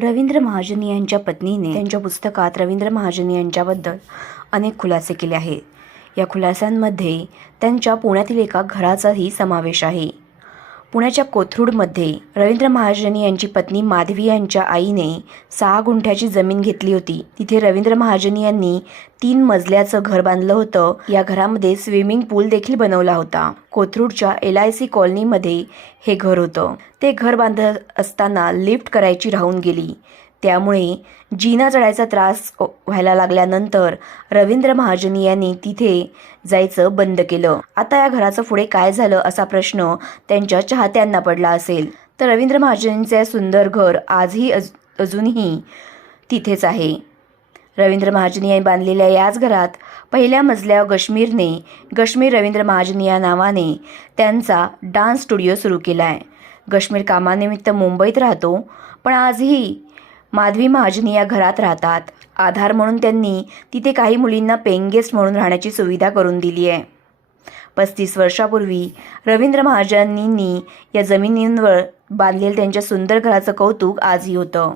रवींद्र महाजन यांच्या पत्नीने त्यांच्या पुस्तकात रवींद्र महाजन यांच्याबद्दल अनेक खुलासे केले आहेत. या खुलास्यांमध्ये त्यांच्या पुण्यातील एका घराचाही समावेश आहे. पुण्याच्या कोथरूडमध्ये रवींद्र महाजन यांची पत्नी माधवी यांच्या आईने सहा गुंठ्याची जमीन घेतली होती. तिथे रवींद्र महाजन यांनी तीन मजल्याचं घर बांधलं होतं. या घरामध्ये स्विमिंग पूल देखील बनवला होता. कोथरूडच्या एल आय सी कॉलनीमध्ये हे घर होतं. ते घर बांधत असताना लिफ्ट करायची राहून गेली. त्यामुळे जिना चढायचा त्रास व्हायला लागल्यानंतर रवींद्र महाजन यांनी तिथे जायचं बंद केलं. आता या घराचं पुढे काय झालं असा प्रश्न त्यांच्या चाहत्यांना पडला असेल. तर रवींद्र महाजनचे सुंदर घर आजही अज अजूनही तिथेच आहे. रवींद्र महाजन यांनी बांधलेल्या याच घरात पहिल्या मजल्यावर गश्मीरने गश्मीर रवींद्र महाजन या नावाने त्यांचा डान्स स्टुडिओ सुरू केला आहे गश्मीर कामानिमित्त मुंबईत राहतो पण आजही माधवी महाजन या घरात राहतात. आधार म्हणून त्यांनी तिथे काही मुलींना पेईंग गेस्ट म्हणून राहण्याची सुविधा करून दिली आहे. पस्तीस वर्षापूर्वी रवींद्र महाजनींनी या जमिनींवर बांधलेलं त्यांच्या सुंदर घराचं कौतुक आजही होतं.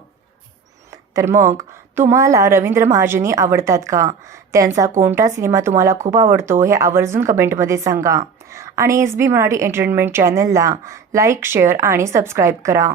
तर मग तुम्हाला रवींद्र महाजनी आवडतात का? त्यांचा कोणता सिनेमा तुम्हाला खूप आवडतो हे आवर्जून कमेंटमध्ये सांगा. आणि एस बी मराठी एंटरटेनमेंट चॅनलला लाईक शेअर आणि सबस्क्राईब करा.